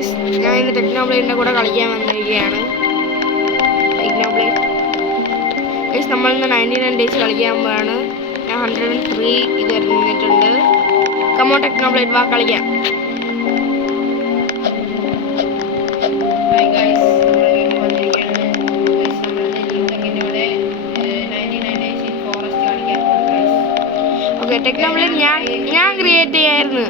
Guys, ഞാൻ ഇന്ന് ടെക്നോബ്ലേഡിൻ്റെ കൂടെ കളിക്കാൻ വന്നിരിക്കുകയാണ്. ടെക്നോബ്ലേഡ് ഗൈസ്, നമ്മളിന്ന് 99 ഡേയ്സ് കളിക്കാൻ പോവാണ്. ഞാൻ 103 ഇതുവരെ നിന്നിട്ടുണ്ട്. കമോൺ ടെക്നോബ്ലേഡ്, വാ കളിക്കാം. ഓക്കെ ടെക്നോബ്ലേഡ് ഞാൻ ക്രിയേറ്റ് ചെയ്യായിരുന്നു.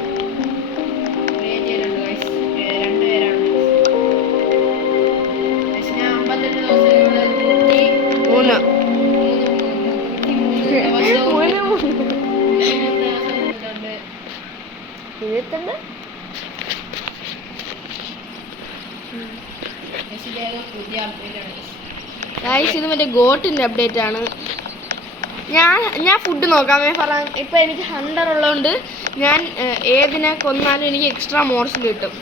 ഇത് മറ്റേ ഗോട്ടിൻ്റെ അപ്ഡേറ്റ് ആണ്. ഞാൻ ഫുഡ് നോക്കാമേ പറയാം. ഇപ്പം എനിക്ക് 100 ഉള്ളതുകൊണ്ട് ഞാൻ ഏതിനെ കൊന്നാലും എനിക്ക് എക്സ്ട്രാ മോർസിൽ കിട്ടും.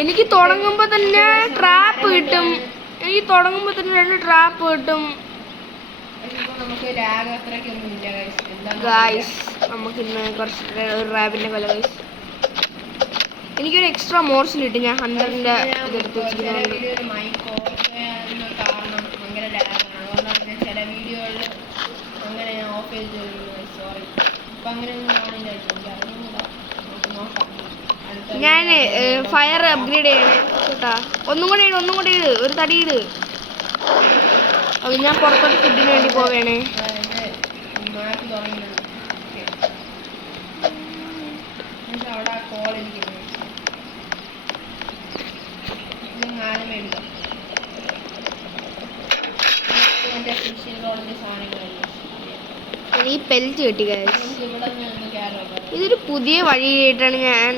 എനിക്ക് തുടങ്ങുമ്പോൾ തന്നെ ട്രാപ്പ് കിട്ടും. 2 ട്രാപ്പ് കിട്ടും. ഗായ്സ്, നമുക്കിന്ന് കുറച്ച് ഒരു റാബിൻ്റെ കൊല ഗൈസ്. എനിക്കൊരു എക്സ്ട്രാ മോർസിൽ കിട്ടും. ഞാൻ 100ൻ്റെ ഇതെടുത്ത് വെച്ചിരിക്കുന്നത്. ഞാൻ ഫയർ അപ്ഗ്രേഡ് ചെയ്യണേ കേട്ടാ. ഒന്നും കൂടെ ഇട്, ഒരു തടി ഇട്. ഞാൻ പുറത്തോട്ട് ഫുഡിന് വേണ്ടി പോവേണേ. ഈ പെൽറ്റ് കിട്ടി ഗൈസ്. ഇതൊരു പുതിയ വഴിയായിട്ടാണ് ഞാൻ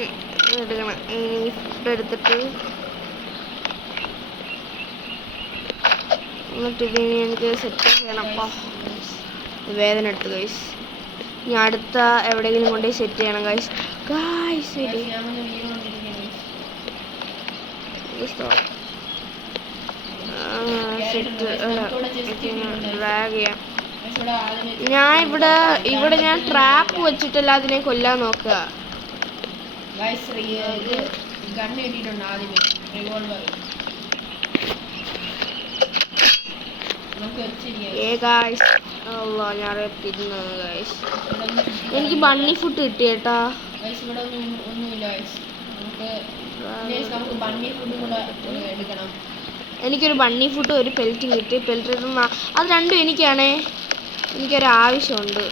എടുക്കണം. ഈ ഫുഡ് എടുത്തിട്ട് എന്നിട്ട് ഇതിന് എനിക്ക് സെറ്റ് ചെയ്യണം. അപ്പോൾ വേദന എടുത്തു ഗൈസ്. ഞാൻ അടുത്ത എവിടെയെങ്കിലും കൊണ്ടുപോയി സെറ്റ് ചെയ്യണം ഗൈസ്. ഞാൻ ഇവിടെ ഞാൻ ട്രാപ്പ് വെച്ചിട്ടല്ല അതിനെ കൊല്ലാൻ നോക്കുക. എനിക്ക് ബണ്ണി ഫുഡ് കിട്ടി കേട്ടാ. എനിക്കൊരു ബണ്ണി ഫുഡ് ഒരു പെൽറ്റും കിട്ടി. പെൽറ്റ് അത് രണ്ടും എനിക്കാണേ. എനിക്കൊരു ആവശ്യമുണ്ട്.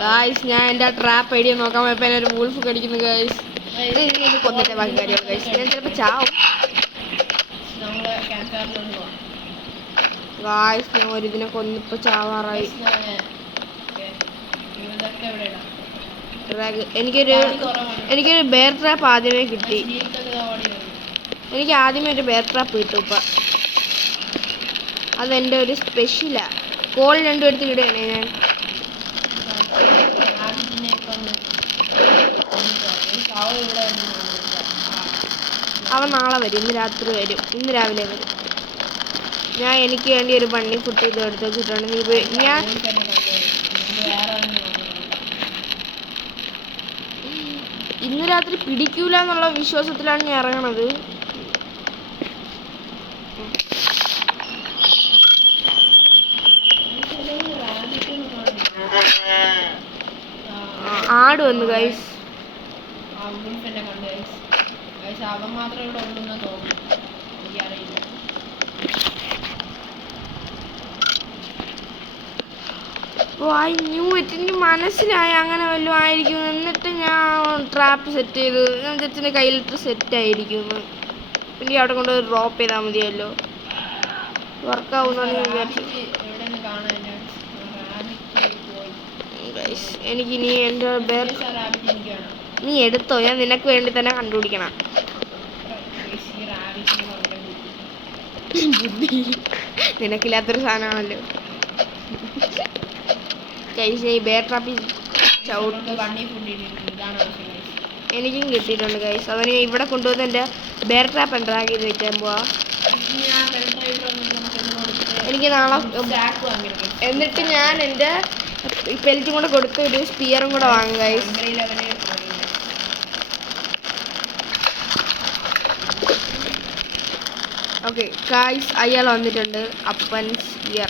ഗായ്സ്, ഞാൻ എൻ്റെ ട്രാപ്പ് ഐഡിയ നോക്കാൻ പോയപ്പോൾ എന്നെ ഒരു വൂൾഫ് കടിക്കുന്നു ഗായ്സ്. ഇത് കൊന്നിട്ട് ബാക്കി കാര്യമാണ് ഗായ്സ്. ഞാൻ ചിലപ്പോൾ ചാവും ഗായ്സ്. ഞാൻ ഒരു ഇതിനെ കൊന്നിപ്പോൾ ചാവാറായി. എനിക്കൊരു ബെയർ ട്രാപ്പ് ആദ്യമേ കിട്ടി. എനിക്ക് ആദ്യമേ ഒരു ബെയർ ട്രാപ്പ് കിട്ടും. ഇപ്പം അതെൻ്റെ ഒരു സ്പെഷ്യലാണ്. കോൾ 2 എടുത്ത് ഇടുകയാണേ ഞാൻ. അവൻ നാളെ വരും. ഇന്ന് രാത്രി വരും. ഇന്ന് രാവിലെ വരും. ഞാൻ എനിക്ക് വേണ്ടി ഒരു ബണ്ണി ഫുഡ് ഇത് എടുത്ത് വെച്ചിട്ടുണ്ട്. ഞാൻ ഇന്ന് രാത്രി പിടിക്കൂല എന്നുള്ള വിശ്വാസത്തിലാണ് ഞാൻ ഇറങ്ങണത്. ആട് വന്നു ഗൈസ്. എനിക്ക് മനസ്സിലായി അങ്ങനെ വല്ലതും ആയിരിക്കും. എന്നിട്ട് ഞാൻ ട്രാപ്പ് സെറ്റ് ചെയ്ത് ഞാൻ ജെറ്റിൻ്റെ കയ്യിലിട്ട് സെറ്റ് ആയിരിക്കുന്നു. പിന്നെ അവിടെ കൊണ്ട് ഡ്രോപ്പ് ചെയ്താൽ മതിയല്ലോ. വർക്കാവുന്നാണ് ഞാൻ വിചാരിച്ചത്. എനിക്കിനി എൻ്റെ നീ എടുത്തോ, ഞാൻ നിനക്ക് വേണ്ടി തന്നെ കണ്ടുപിടിക്കണം. ബുദ്ധി നിനക്കില്ലാത്തൊരു സാധനമാണല്ലോ. ഗൈസ് ഈ ബെയർ ട്രാപ്പിൽ ചവിട്ടി എനിക്കും കിട്ടിയിട്ടുണ്ട് ഗൈസ്. അവന് ഇവിടെ കൊണ്ടുവന്ന് എൻ്റെ ബെയർ ട്രാപ്പ് ഉണ്ടാക്കി ചെയ്ത് വെക്കാൻ പോവാ. എനിക്ക് നാളെ എന്നിട്ട് ഞാൻ എൻ്റെ പെൽറ്റും കൂടെ കൊടുത്ത് ഒരു സ്പിയറും കൂടെ വാങ്ങും ഗൈസ്. ഓക്കെ ഗൈസ്, അയാൾ വന്നിട്ടുണ്ട്. അപ്പൻ സ്പിയർ.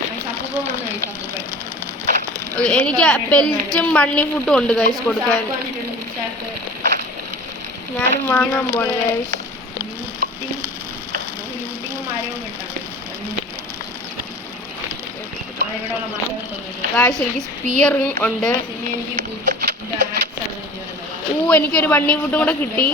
എനിക്ക് പെൽറ്റും ബണ്ണി ഫുഡും ഉണ്ട് ഗൈസ് കൊടുക്കാൻ. ഞാനും വാങ്ങാൻ പോണ ഗൈസ്. ഗൈസ് എനിക്ക് സ്പിയറും ഉണ്ട്. എനിക്കൊരു ബണ്ണി ഫുഡും കൂടെ കിട്ടി.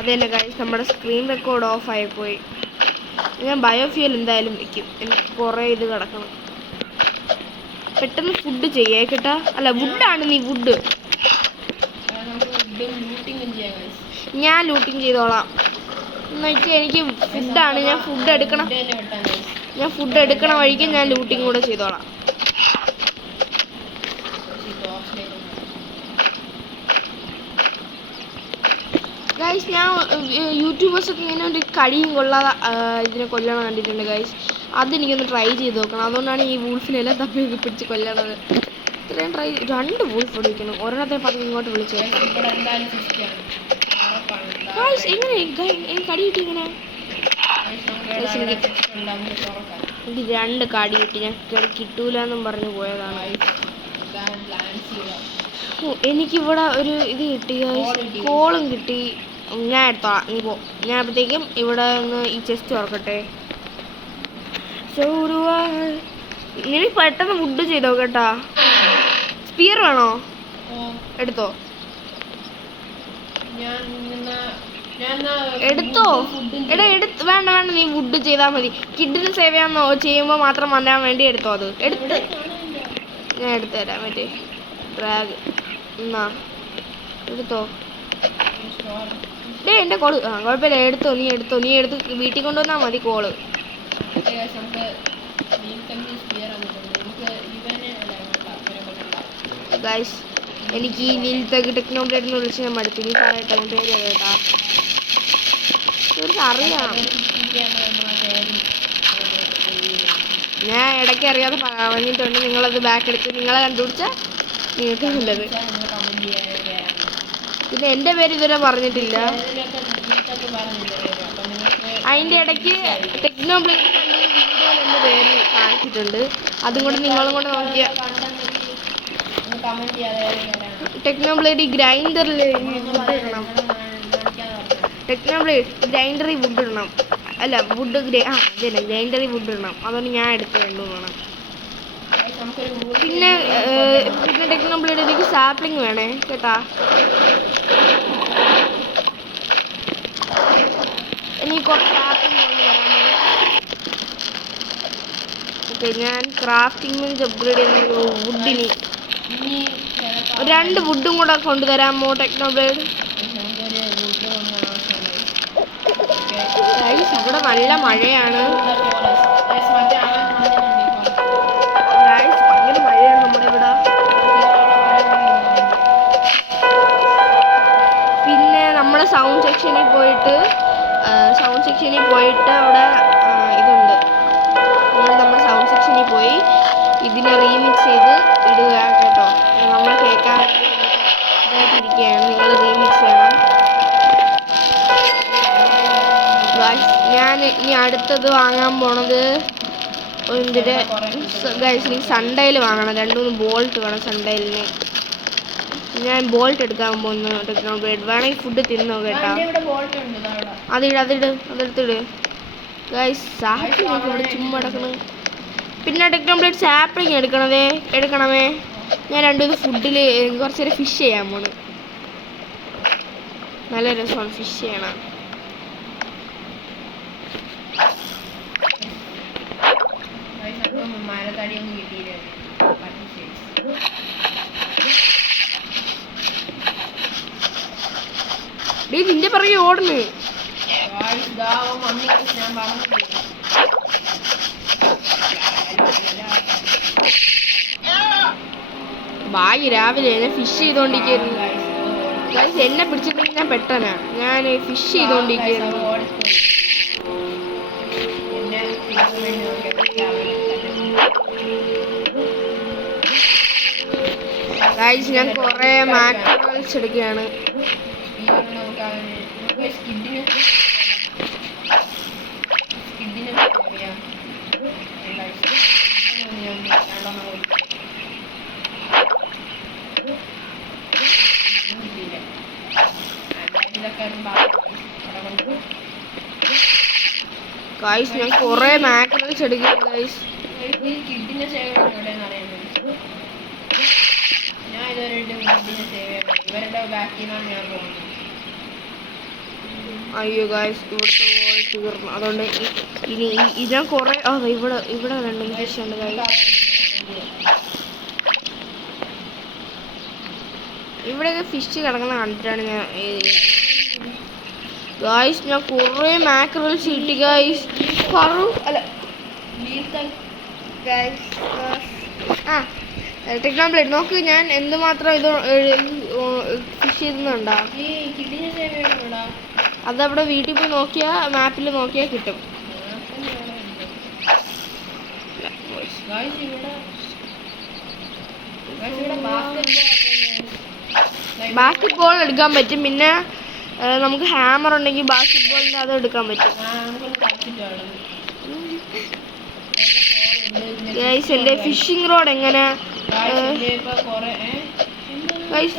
അതന്നെ ഗൈസ്, നമ്മുടെ സ്ക്രീൻ റെക്കോർഡ് ഓഫ് ആയിപ്പോയി. ഞാൻ ബയോഫ്യൂൽ എന്തായാലും വെക്കും. എനിക്ക് കുറേ ഇത് കിടക്കണം. പെട്ടെന്ന് ഫുഡ് ചെയ്യേ കേട്ടാ. അല്ല, വുഡാണ് നീ വുഡ്. ഞാൻ ലൂട്ടിങ് ചെയ്തോളാം. എന്ന് വെച്ചാൽ എനിക്ക് ഫുഡാണ്. ഞാൻ ഫുഡ് എടുക്കണ വഴിക്ക് ഞാൻ ലൂട്ടിങ് കൂടെ ചെയ്തോളാം. ഗൈസ്, ഞാൻ യൂട്യൂബേഴ്സൊക്കെ ഇങ്ങനെ ഒരു കടിയും കൊള്ളാതെ ഇതിനെ കൊല്ലണം കണ്ടിട്ടുണ്ട് ഗൈസ്. അതെനിക്കൊന്ന് ട്രൈ ചെയ്ത് നോക്കണം. അതുകൊണ്ടാണ് ഈ വൂൾഫിനെല്ലാം തപ്പി പിടിച്ച് കൊല്ലണത്. ഇത്രയും ട്രൈ 2 വൂൾഫ് ഓടിക്കണം. ഒരെണ്ണത്തെ പറഞ്ഞ് ഇങ്ങോട്ട് വിളിച്ചേക്കാം. ഗൈസ് എങ്ങനെ എനിക്ക് കടി കിട്ടി? ഇങ്ങനെ എനിക്ക് 2 കടി കിട്ടി. ഞാൻ കിട്ടൂലെന്നും പറഞ്ഞ് പോയതാണ്. എനിക്കിവിടെ ഒരു ഇത് കിട്ടി, കോളും കിട്ടി. ഞാൻ എടുത്തോളാം, നീ പോ. ഞാൻ അപ്പോഴത്തേക്കും ഇവിടെ നിന്ന് ഈ ചെസ്റ്റ് തുറക്കട്ടെ. നിനക്ക് പെട്ടെന്ന് വുഡ് ചെയ്തോ കേട്ടാ. സ്പിയർ വേണോ? എടുത്തോ വേണ്ട നീ വുഡ് ചെയ്താൽ മതി. കിഡിന് സേവ് ചെയ്യാൻ ചെയ്യുമ്പോൾ മാത്രം വരാൻ വേണ്ടി എടുത്തോ. അത് ഞാൻ എടുത്തു തരാം. മറ്റേ ഡ്രാഗ് എന്നാ എടുത്തോ. എൻ്റെ കോള് കുഴപ്പമില്ല. എടുത്തോ നീ എടുത്ത് വീട്ടിൽ കൊണ്ടുവന്നാൽ മതി കോള്. ഗൈസ് എനിക്ക് ഈ നീലത്തേക്ക് ടെക്നോബ്ലേഡ് എന്ന് വിളിച്ച് ഞാൻ മടുത്തു. നീ പറയട്ടെ പേര് കേട്ടാ. ഇവർക്ക് അറിയാം. ഞാൻ ഇടയ്ക്ക് അറിയാതെ പറഞ്ഞിട്ടുണ്ട്. നിങ്ങളത് ബാക്ക് എടുത്ത് നിങ്ങളെ കണ്ടുപിടിച്ചാൽ നിങ്ങൾക്ക് നല്ലത്. പിന്നെ എൻ്റെ പേര് ഇതുവരെ പറഞ്ഞിട്ടില്ല. അതിൻ്റെ ഇടയ്ക്ക് ടെക്നോബ്ലേഡ് വീഡിയോയിൽ എൻ്റെ പേര് കാണിച്ചിട്ടുണ്ട്. അതും കൂടെ നിങ്ങളും കൂടെ നോക്കിയാൽ ടെക്നോബ്ലേഡ് ഗ്രൈൻഡറിൽ വുഡ് ഇടണം. ടെക്നോബ്ലേഡ് ഗ്രൈൻഡറിൽ വുഡ് ഇടണം. അല്ല വുഡ് അതന്നെ ഗ്രൈൻഡറിൽ വുഡ് ഇടണം. അതുകൊണ്ട് ഞാൻ എടുത്ത് വേണം. പിന്നെ ടെക്നോബ്ലേഡ് എനിക്ക് സാപ്ലിങ് വേണേ കേട്ടാ. എനിക്ക് കുറച്ച് സാപ്ലിങ് കൊണ്ടുവരാമോ? ഓക്കെ, ഞാൻ ക്രാഫ്റ്റിംഗ് മീൻസ് അപ്ഗ്രേഡ് ചെയ്യുന്ന വുഡിന് 2 വുഡും കൂടെ കൊണ്ടുതരാമോ ടെക്നോബ്ലേഡ്? ഇവിടെ നല്ല മഴയാണ്. ഭയങ്കര മഴയാണ് നമ്മുടെ ഇവിടെ. പിന്നെ നമ്മുടെ സൗണ്ട് സെക്ഷനിൽ പോയിട്ട് അവിടെ ഇതുണ്ട്. നമ്മുടെ സൗണ്ട് സെക്ഷനിൽ പോയി ഇതിനെ റീമിക്സ് ചെയ്ത് ഇടുക കേട്ടോ. നമ്മൾ കേൾക്കാൻ ഇതായിട്ടിരിക്കുകയാണ്. നിങ്ങൾ റീമിക്സ് ചെയ്യണം. ഞാൻ ഇനി അടുത്തത് വാങ്ങാൻ പോണത് എനിക്ക് സൺഡൈൽ വാങ്ങണം. 2-3 ബോൾട്ട് വേണം സൺഡൈലിന്. ഞാൻ ബോൾട്ട് എടുക്കാൻ പോകുന്നു. ടെക്നോബ്ലേഡ് വേണമെങ്കിൽ ഫുഡ് തിന്നോ കേട്ടാ. അതെടുത്തിട് ഗൈസ്. സാപ്ലിംഗ് ഒക്കെ ഇവിടെ ചുമ്മാ എടുക്കണം. പിന്നെ ടെക്നോബ്ലേഡ് സാപ്ലിംഗ് എടുക്കണമേ. ഞാൻ 2 ഫുഡിൽ കുറച്ച് നേരം ഫിഷ് ചെയ്യാൻ പോണ്. നല്ല രസമാണ് ഫിഷ് ചെയ്യണം. നിന്റെ പറയും ഓടുന്നു. ബാഗ് രാവിലെ ഞാൻ ഫിഷ് ചെയ്തോണ്ടിരിക്കുന്നു. എന്നെ പിടിച്ചിട്ടുണ്ടെങ്കിൽ ഞാൻ പെട്ടെന്നാ. ഞാൻ ഫിഷ് ചെയ്തോണ്ടിരിക്കുന്നു. ഗൈസ് ഞാൻ കുറെ മാക്രോൾസ് എടുക്കുകയാണ്. ഗൈസ് ഞാൻ കുറെ മാക്രോൾസ് എടുക്കുകയാണ് ഗൈസ്. അയ്യോ ഗൈസ് ഇവിടുത്തെ വോൾ തീർന്നു. അതുകൊണ്ട് ഇനി ഞാൻ കുറെ ഇവിടെ രണ്ട് ഫിഷ് ഉണ്ട് ഗൈസ്. ഇവിടെയൊക്കെ ഫിഷ് കിടക്കുന്ന കണ്ടിട്ടാണ് ഞാൻ ഗൈസ്. ഞാൻ കുറെ മാക്രോൾസ് കിട്ടി ഗൈസ്. അല്ല ടെക്നോബ്ലേഡ് നോക്ക് ഞാൻ എന്തുമാത്രം ഇത് ഫിഷ് ചെയ്യുന്നുണ്ടാ. അതവിടെ വീട്ടിൽ പോയി നോക്കിയാൽ മാപ്പിൽ നോക്കിയാൽ കിട്ടും. ബാസ്കറ്റ് ബോൾ എടുക്കാൻ പറ്റും. പിന്നെ നമുക്ക് ഹാമർ ഉണ്ടെങ്കിൽ ബാസ്കറ്റ് ബോളിൻ്റെ അത് എടുക്കാൻ പറ്റും. ഗൈസ് എൻ്റെ ഫിഷിംഗ് റോഡ് എങ്ങനെ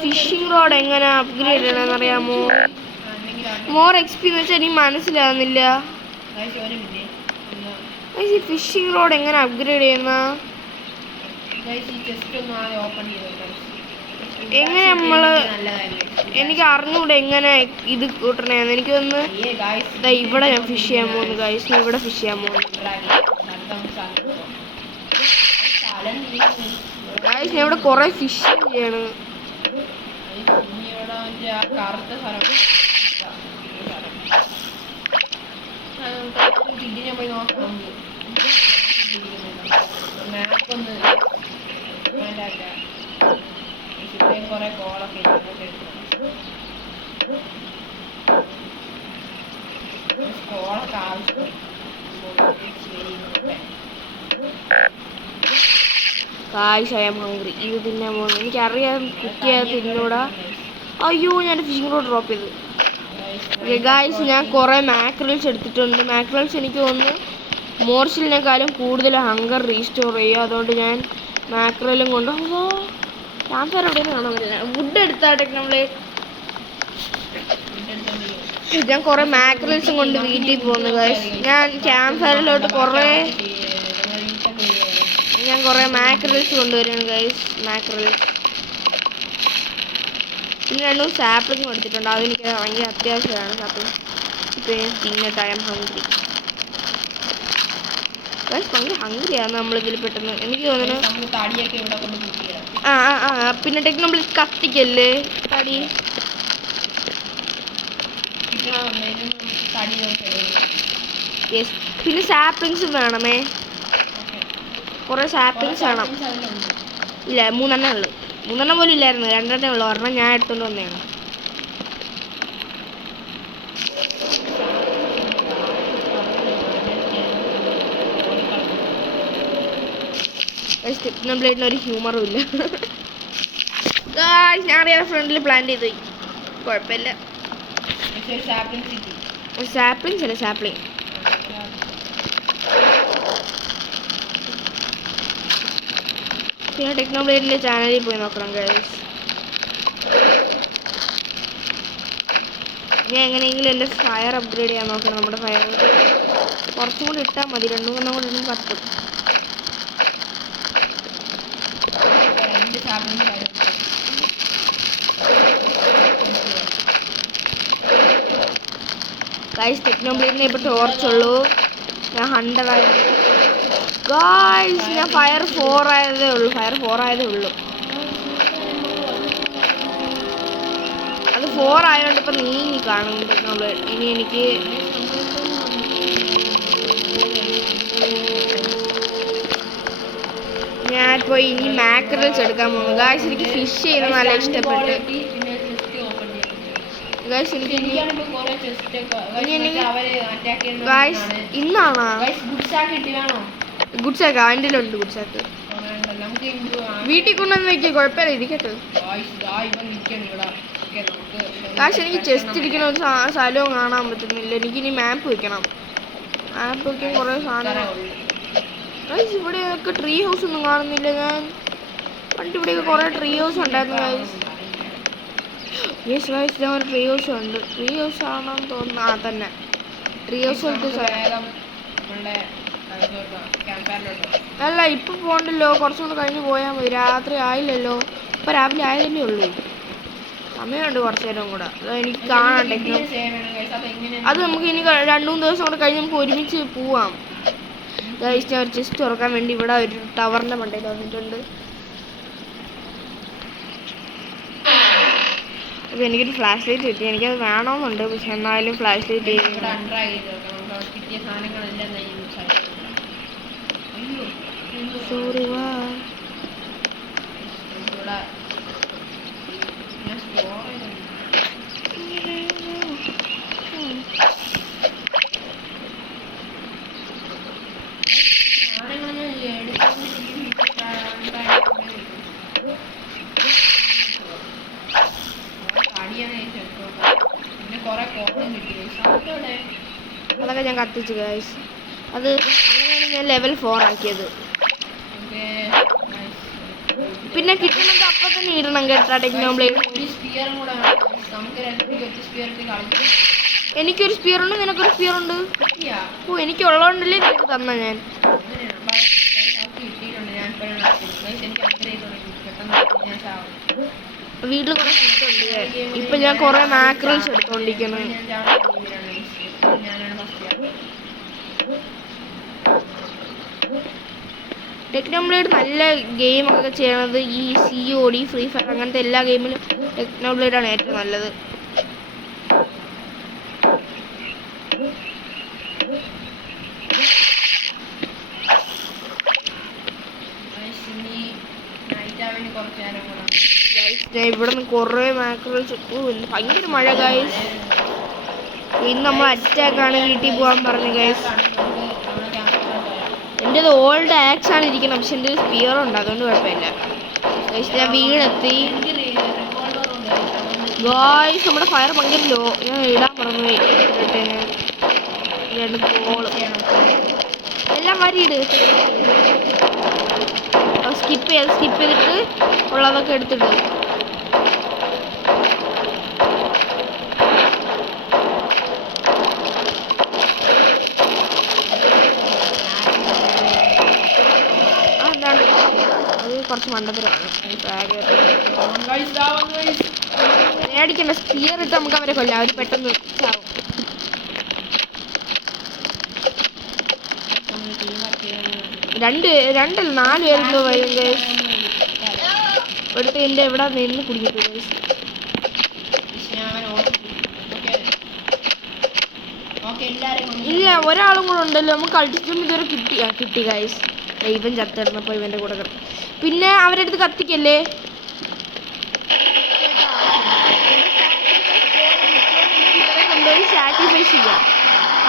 ഫിഷിംഗ് റോഡ് എങ്ങനെ അപ്ഗ്രേഡ് ചെയ്യണമെന്ന് അറിയാമോ? മോർ എക്സ്പീരിയൻസ് വെച്ചാൽ എനിക്ക് മനസ്സിലാവുന്നില്ല. ഫിഷിംഗ് റോഡ് എങ്ങനെ അപ്ഗ്രേഡ് ചെയ്യുന്ന എങ്ങനെ നമ്മള് എനിക്ക് അറിഞ്ഞൂടെ എങ്ങനെ ഇത് കൂട്ടണേന്ന്. എനിക്കൊന്ന് ഇവിടെ ഞാൻ ഫിഷ് ചെയ്യാൻ പോകുന്നു ഗൈസ്. ഇവിടെ ഫിഷ് ചെയ്യാൻ പോകുന്നു ഗൈസ്. ഞാൻ ഇവിടെ കുറെ ഫിഷിങ് ചെയ്യാണ്. പോയി നോക്കണം മാപ്പൊന്ന് കുറെ കോളൊക്കെ കോളൊക്കെ ആവശ്യം. Guys I am hungry. ഇത് തിന്നാൻ പോകുന്നു. എനിക്കറിയാം കുക്ക് ചെയ്യാൻ തിന്നൂടാ. അയ്യോ ഞാൻ ഫിഷിംഗ് റോഡ് ഡ്രോപ്പ് ചെയ്തു. ഗൈസ് ഞാൻ കുറേ മാക്രൽസ് എടുത്തിട്ടുണ്ട്. മാക്രൽസ് എനിക്ക് തോന്നുന്നു മോർസിലിനേക്കാളും കൂടുതൽ ഹങ്കർ റീസ്റ്റോർ ചെയ്യും. അതുകൊണ്ട് ഞാൻ മാക്രലും കൊണ്ട് ക്യാമ്പ് ഫയർ എവിടെയും കാണാൻ പറ്റില്ല. വുഡ് എടുത്താട്ടെ നമ്മൾ ഞാൻ കുറേ മാക്രൽസും കൊണ്ട് വീട്ടിൽ പോകുന്നു ഗൈസ്. ഞാൻ ക്യാമ്പ് ഫയറിലോട്ട് ഞാൻ കുറേ മാക്രൽസ് കൊണ്ടുവരുന്നു ഗൈസ്. മാക്രൽസ് പിന്നെ രണ്ടും സാപ്ലിങ് എടുത്തിട്ടുണ്ട്. അതെനിക്ക് ഭയങ്കര അത്യാവശ്യമാണ് സാപ്ലിങ്. ഇപ്പം തിന്നിട്ട് ഐ ആം ഹംഗ്രി ഗൈസ്. ഭയങ്കര ഹംഗ്രിയാണ് നമ്മളിതിൽ പെട്ടെന്ന്. എനിക്ക് തോന്നുന്നു പിന്നെ നമ്മൾ കത്തിക്കല്ലേ തടി. യെസ് പിന്നെ സാപ്ലിങ്സും വേണമേ. കുറേ സാപ്ലിങ്സ് വേണം. ഇല്ല 3 എണ്ണേ ഉള്ളു. 3 എണ്ണം പോലും ഇല്ലായിരുന്നു. 2 എണ്ണേ ഉള്ളു. ഒരെണ്ണം ഞാൻ എടുത്തുകൊണ്ട് വന്നതാണ്. ബ്ലേഡിന് ഒരു ഹ്യൂമറും ഇല്ല. ഞാൻ അറിയാതെ ഫ്രണ്ടിൽ പ്ലാൻ ചെയ്ത് പോയി. കുഴപ്പമില്ല. സാപ്ലിങ്സ് അല്ല സാപ്ലിങ്. പിന്നെ ടെക്നോബ്ലേഡിൻ്റെ ചാനലിൽ പോയി നോക്കണം ഗൈസ്. ഞാൻ എങ്ങനെയെങ്കിലും എൻ്റെ ഫയർ അപ്ഗ്രേഡ് ചെയ്യാൻ നോക്കണം. നമ്മുടെ ഫയർ കുറച്ചും കൂടി ഇട്ടാൽ മതി. 2-3 കൂടി ഇടും 10. ഗൈസ് ടെക്നോബ്ലേഡിനെ ഇപ്പോൾ ടോർച്ചുള്ളൂ. ഞാൻ 100 ആയിരുന്നു ഗൈസ്. ഞാൻ ഫയർ 4 ആയതേ ഉള്ളൂ. അത് 4 ആയതുകൊണ്ട് ഇപ്പം നീങ്ങി കാണും ടെക്നോബ്ലേഡ്. ഇനി എനിക്ക് ഇപ്പോൾ ഇനി മാക്രൽസ് എടുക്കാൻ പോകുന്നു ഗായ്സ്. എനിക്ക് ഫിഷ് ചെയ്യുന്നത് നല്ല ഇഷ്ടപ്പെട്ട് ഗായ്സ്. എനിക്ക് ഗായ്സ് ഇന്നാണോ ഗുഡ് സാക്ക് അതിൻ്റെ ഉണ്ട് ഗുഡ് സാക്ക് വീട്ടിൽ കൊണ്ടുവന്ന് വെക്കുക കുഴപ്പമില്ല ഇരിക്കട്ടെ ഗായ്സ്. എനിക്ക് ചെസ്റ്റ് ഇരിക്കുന്ന ഒരു സ്ഥലവും കാണാൻ പറ്റുന്നില്ല. എനിക്കിനി മാപ്പ് വെക്കണം. മാപ്പ് വെക്കാൻ കുറേ സാധനം ഗായ്സ്. ഇവിടെയൊക്കെ ട്രീ ഹൗസ് ഒന്നും കാണുന്നില്ല. ഞാൻ പണ്ട് ഇവിടെയൊക്കെ കുറേ ട്രീ ഹൗസ് ഉണ്ടായിരുന്നു ഗായ്സ്. യെസ് ഗായ്സ് ഞാൻ ഒരു ട്രീ ഹൗസ് ഉണ്ട്. ട്രീ ഹൗസ് ആണെന്ന് തോന്നുന്നു. ആ തന്നെ ട്രീ ഹൗസ് അല്ല ഇപ്പം പോകണ്ടല്ലോ. കുറച്ചുകൂടെ കഴിഞ്ഞ് പോയാൽ മതി. രാത്രി ആയില്ലല്ലോ. ഇപ്പം രാവിലെ ആയതല്ലേ ഉള്ളൂ. സമയമുണ്ട് കുറച്ച് നേരം കൂടെ. അത് എനിക്ക് കാണണ്ടേ. അത് നമുക്ക് ഇനി 2-3 ദിവസം കൂടെ കഴിഞ്ഞ് നമുക്ക് ഒരുമിച്ച് പോവാം ഗായ്സ്. ഞാൻ ഒരു ചെസ്റ്റ് തുറക്കാൻ വേണ്ടി ഇവിടെ ഒരു ടവറിൻ്റെ മണ്ടയിൽ വന്നിട്ടുണ്ട്. അപ്പോൾ എനിക്കൊരു ഫ്ലാഷ് ലൈറ്റ് കിട്ടി. എനിക്കത് വേണമെന്നുണ്ട്. പക്ഷെ എന്നാലും ഫ്ലാഷ് ലൈറ്റ് സോറി വാ അതൊക്കെ ഞാൻ കത്തിച്ചു ഗായ്സ്. അത് അങ്ങനെയാണ് ഞാൻ ലെവൽ 4 ആക്കിയത്. പിന്നെ കിട്ടുന്നത് അപ്പം തന്നെ ഇടണം കേട്ടോ ടെക്നോബ്ലേഡ്. എനിക്കൊരു സ്പിയർ ഉണ്ട് നിനക്കൊരു സ്പിയർ ഉണ്ട്. ഓ എനിക്കുള്ളതുകൊണ്ടല്ലേ നിനക്ക് തന്ന ഞാൻ. വീട്ടിൽ കുറെ ഫുഡുണ്ട്. ഇപ്പൊ ഞാൻ കുറെ മാക്രൽസ് എടുത്തോണ്ടിരിക്കുന്നു. ടെക്നോബ്ലേഡ് നല്ല ഗെയിമൊക്കെ ചെയ്യണത് ഈ COD ഫ്രീ ഫയർ അങ്ങനത്തെ എല്ലാ ഗെയിമിലും ടെക്നോബ്ലേഡാണ് ഏറ്റവും നല്ലത്. ഇവിടെ നിന്ന് കുറേ മാക്രൽസ്. ഭയങ്കര മഴ ഗായ്സ്. ഇന്ന് നമ്മൾ അറ്റാക്കാണ് വീട്ടിൽ പോകാൻ പറഞ്ഞു ഗായ്സ്. എൻ്റെ ഓൾഡ് ആക്സ് ആണ് ഇരിക്കുന്നത്. പക്ഷെ എൻ്റെ സ്പിയർ ഉണ്ട് അതുകൊണ്ട് കുഴപ്പമില്ല ഗായ്സ്. ഞാൻ വീടെത്തി ഗായ്സ്. നമ്മുടെ ഫയർ ഭയങ്കര ലോ. ഞാൻ ഇടാൻ പറഞ്ഞു ഞാൻ 2 കോള് എല്ലാം വരിയിട്. സ്കിപ്പ് ചെയ്തിട്ട് ഉള്ളതൊക്കെ എടുത്തിട്ട് കുറച്ച് മണ്ടത്തരമാണ്. പേടിക്കണ്ട. സ്പിയർ ഇട്ട് നമുക്ക് അവരെ കൊല്ലാം. അവർ പെട്ടെന്ന് ചാവും. രണ്ടല്ല 4 പേരെന്തോ വരും ഗൈസ്. ഇവിടുത്തെ എൻ്റെ എവിടെ നിന്ന് കുടിക്കട്ടു ഗൈസ്. ഇല്ല ഒരാളും കൂടെ ഉണ്ടല്ലോ. നമുക്ക് അൾട്ടിമേറ്റ് ഇതുവരെ കിട്ടി ഗൈസ്. ഇവൻ ചത്തിരുന്നപ്പോൾ ഇവൻ്റെ കൂടെ കിട്ടും. പിന്നെ അവരുടെ അടുത്ത് കത്തിക്കല്ലേ. കൊണ്ടുപോയി സാക്രിഫൈസ് ചെയ്യാം.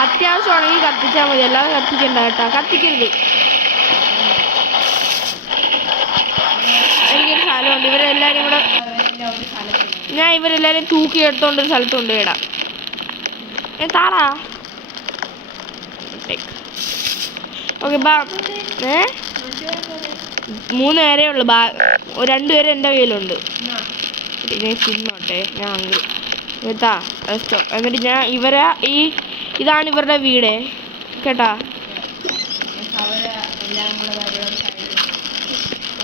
അത്യാവശ്യമാണെങ്കിൽ കത്തിച്ചാൽ മതി. അല്ലാതെ കത്തിക്കണ്ട കേട്ടോ. കത്തിക്കരുത്. എനിക്കൊരു സ്ഥലമുണ്ട്. ഇവരെല്ലാവരും കൂടെ ഞാൻ ഇവരെല്ലാവരും തൂക്കി എടുത്തോണ്ടൊരു സ്ഥലത്ത് കൊണ്ടുപോയിടാം. താടാ ഓക്കെ ബാ. 3 പേരേ ഉള്ളു. 2 പേര് എൻ്റെ കയ്യിലുണ്ട്. ഞാൻ തിന്നോട്ടെ. ഞാൻ അങ്ങ് കേട്ടാ റെസ്റ്റോ. എന്നിട്ട് ഞാൻ ഇതാണ് ഇവരുടെ വീട് കേട്ടാ.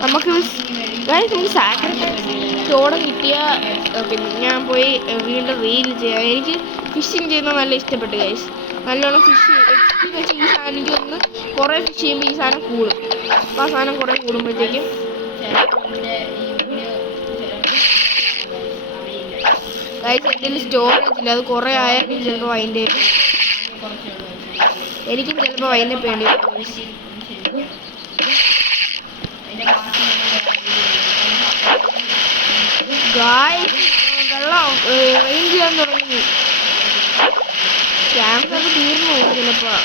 നമുക്ക് സാക്രിഫൈസ് കിട്ടിയ പിന്നെ ഞാൻ പോയി വീണ്ടും റീൽ ചെയ്യാം. എനിക്ക് ഫിഷിങ് ചെയ്യുന്നത് നല്ല ഇഷ്ടപ്പെട്ടു ഗൈസ്. നല്ലോണം ഫിഷ് വെച്ച് ഈ സാധനം എനിക്ക് ഒന്ന് കുറേ ഫിഷ് ചെയ്യുമ്പോൾ ഈ സാധനം കൂടും. അപ്പോൾ ആ സാധനം കുറേ കൂടുമ്പോഴത്തേക്കും ഗൈസ് എൻ്റെ സ്റ്റോറേജ് ഇല്ല. അത് കുറേ ആയാലും ചിലപ്പോൾ അതിൻ്റെ എനിക്കും ചിലപ്പോൾ അതിൻ്റെ വേണ്ടി ഗായ്സ് വെള്ളം റെയിൻ ചെയ്യാൻ തുടങ്ങി. ക്യാൻസർ തീർന്നു ചിലപ്പോ.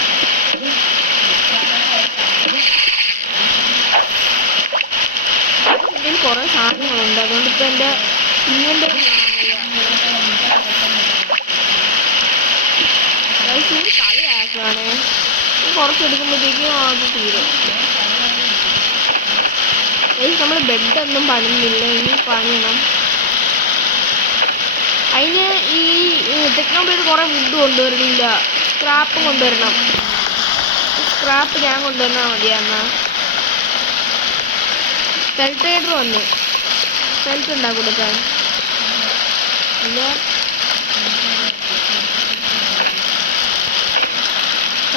ഇതിൽ കുറെ സാധനങ്ങളുണ്ട്, അതുകൊണ്ട് ഇപ്പൊ എന്റെ ഇങ്ങനത്തെ കളിയാക്കാണ്. കുറച്ചെടുക്കുമ്പോഴത്തേക്കും അത് തീരും. നമ്മൾ ബെഡൊന്നും പണിയുന്നില്ല, ഇനി പണിയണം. അതിന് ഈ ടെക്നോബ്ലേഡ് കുറേ വുഡ് കൊണ്ടുവരണില്ല, സ്ക്രാപ്പും കൊണ്ടുവരണം. സ്ക്രാപ്പ് ഞാൻ കൊണ്ടുവന്നാൽ മതിയാന്നാ. സെൽട്ടേഡർ വന്നു, സെൽറ്റ് ഉണ്ടാ കൊടുക്കാൻ ഇല്ല.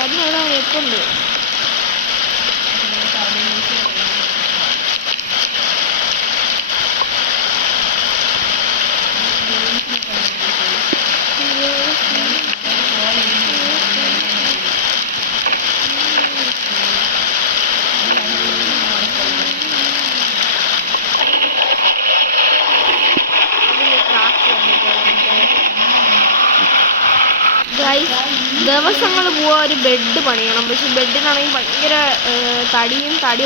അതിനെവിടെ എപ്പുണ്ട്? ദിവസങ്ങൾ പോവാ ഒരു ബെഡ് പണിയണം. പക്ഷെ ബെഡിനാണെങ്കിൽ ഭയങ്കര തടി